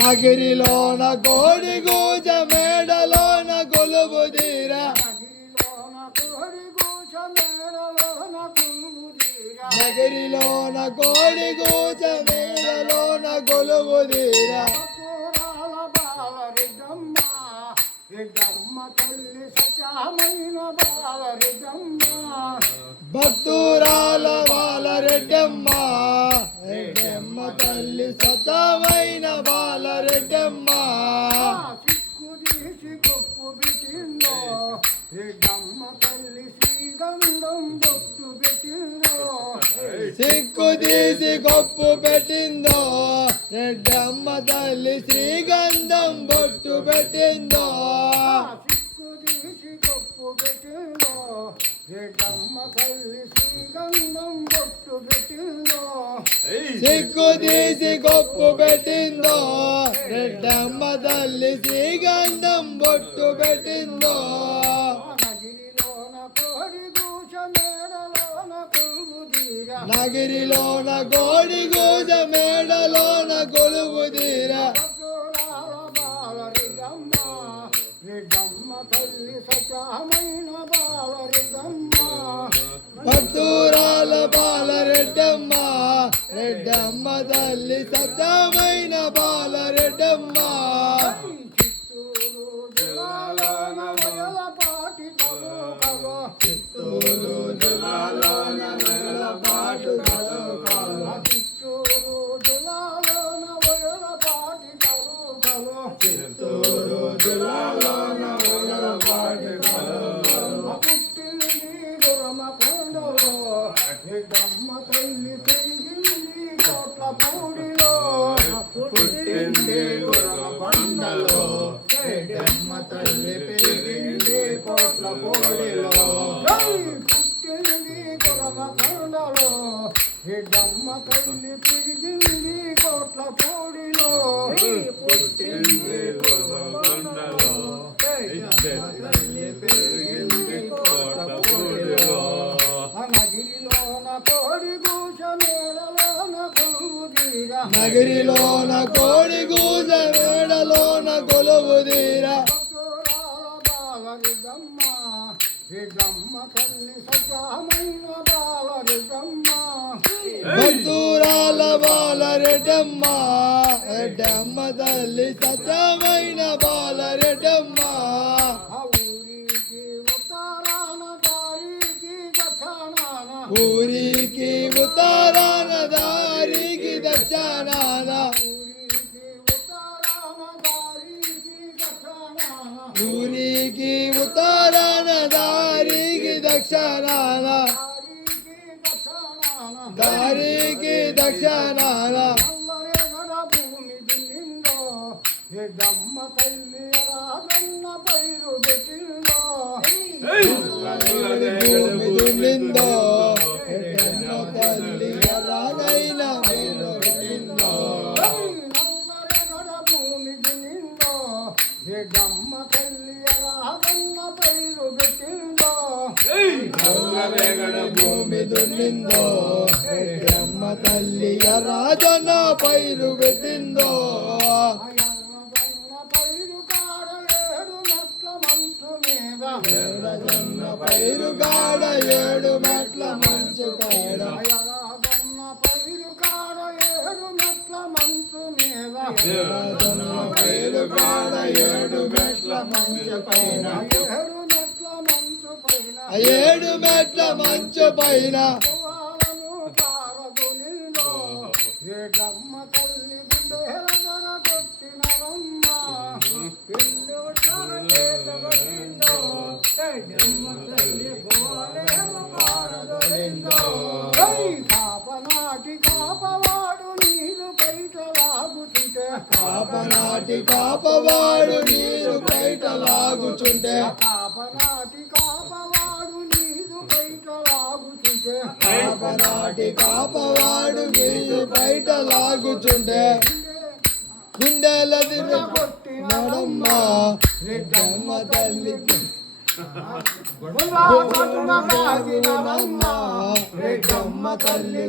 నగిరిలోన కోడి గూజ మేడలోన కొలువు తీరా నగిరిలోన కోడి గూజ మేడలోన కొలువు తీరా భక్తురాల బాలరెడ్డమ్మ రెడ్డమ్మ తల్లి సతమైన బాలరెడ్డమ్మ సిక్కు తీసి కొప్పు పెట్టిందో రెడ్డమ్మ తల్లి శ్రీగంధం బొట్టు పెట్టిందో సిక్కు తీసి కొప్పు పెట్టిందో రెడ్డమ్మ తల్లి శ్రీగంధం బొట్టు పెట్టిందో సిక్కు తీసి కొప్పు పెట్టిందో రెడ్డమ్మ తల్లి శ్రీగంధం బొట్టు పెట్టిందో సిక్కు తీసి కొప్పు పెట్టిందో రెడ్డమ్మ తల్లి శ్రీగంధం బొట్టు పెట్టిందో నగిరిలోన కోడి గూజ మేడలోన కొలువు తీరా రెడ్డమ్మ తల్లి సత్యమైన బాలరెడ్డమ్మ భక్తురాల బాలరెడ్డమ్మ రెడ్డమ్మ తల్లి సత్యమైన బాలరెడ్డమ్మ చిత్తూరు జిల్లాలోన వేలపాటి కలో చిత్తూరు జిల్లాలోన వేలపాటు చిత్తూరు జిల్లాలోన వేలపాటి కలో చిత్తూరు జిల్లాలోన వేలపాటి పుట్టింది గురమకొండలో రెడ్డమ్మ తల్లి పెరిగింది కోట్ల పూడిలో పుట్టింది గురమకొండలో రెడ్డమ్మ తల్లి పెరిగింది కోట్ల కోడిలో పుట్టింది గురమకొండలో రెడ్డమ్మ తల్లి పెరిగింది కోట్ల పూడిలో పుట్టింది గురమకొండలో తల్లి పెరిగింది కోట్ల కోడిలో నగిరిలోన కోడి గూచ మేడలోన కొలువు తీరా నగిరిలోన కోడి గూజ మేడలోన కొలువు తీరా బాలరెడ్డమ్మ రెడ్డమ్మ తల్లి సత్యమైన బాలరెడ్డమ్మ భక్తురాల బాలరెడ్డమ్మ రెడ్డమ్మ తల్లి సత్యమైన బాలరెడ్డమ్మ ఊరికి ఉత్తరాన దారికి దక్షాణాన ఊరికి ఉత్తరాన దారికి దక్షిణాన దారికి దక్షిణాన రెడ్డమ్మ తల్లి రాజన్న పైరు పెట్టిందో భూమి దున్నిందో రెడ్డమ్మ తల్లి రాగైన మీరు పెట్టిందో భూమి దున్నిందో రెడ్డమ్మ తల్లి రాజన్న పైరు పెట్టిందో భూమి దున్నిందో రెడ్డమ్మ తల్లి రాజన్న పైరు పెట్టిందో ఎర్రజొన్న పైరు కాడ 7 మెట్ల మంచు కాడ ఎర్రజొన్న పైరు కాడ 7 మెట్ల మంచు పైన 7 మెట్ల మంచు పైన రెడ్డమ్మ తల్లి గుండెల కొట్టినరమ్మ పిల్లు కొట్టిందో రెడ్డమ్మ తల్లి కాపనాటి కాపవాడు నీరు బయట లాగుతుంటే కాపనాటి కాపవాడు నీరు బయట లాగుచుంటే కాపనాటి కాపవాడు నీరు బయట లాగుతుంటే కాపనాటి కాపవాడు నీరు బయట లాగుచుంటే గుండెల కొట్టినడమ్మ రెడ్డమ్మ తల్లి రెడ్డమ్మ తల్లి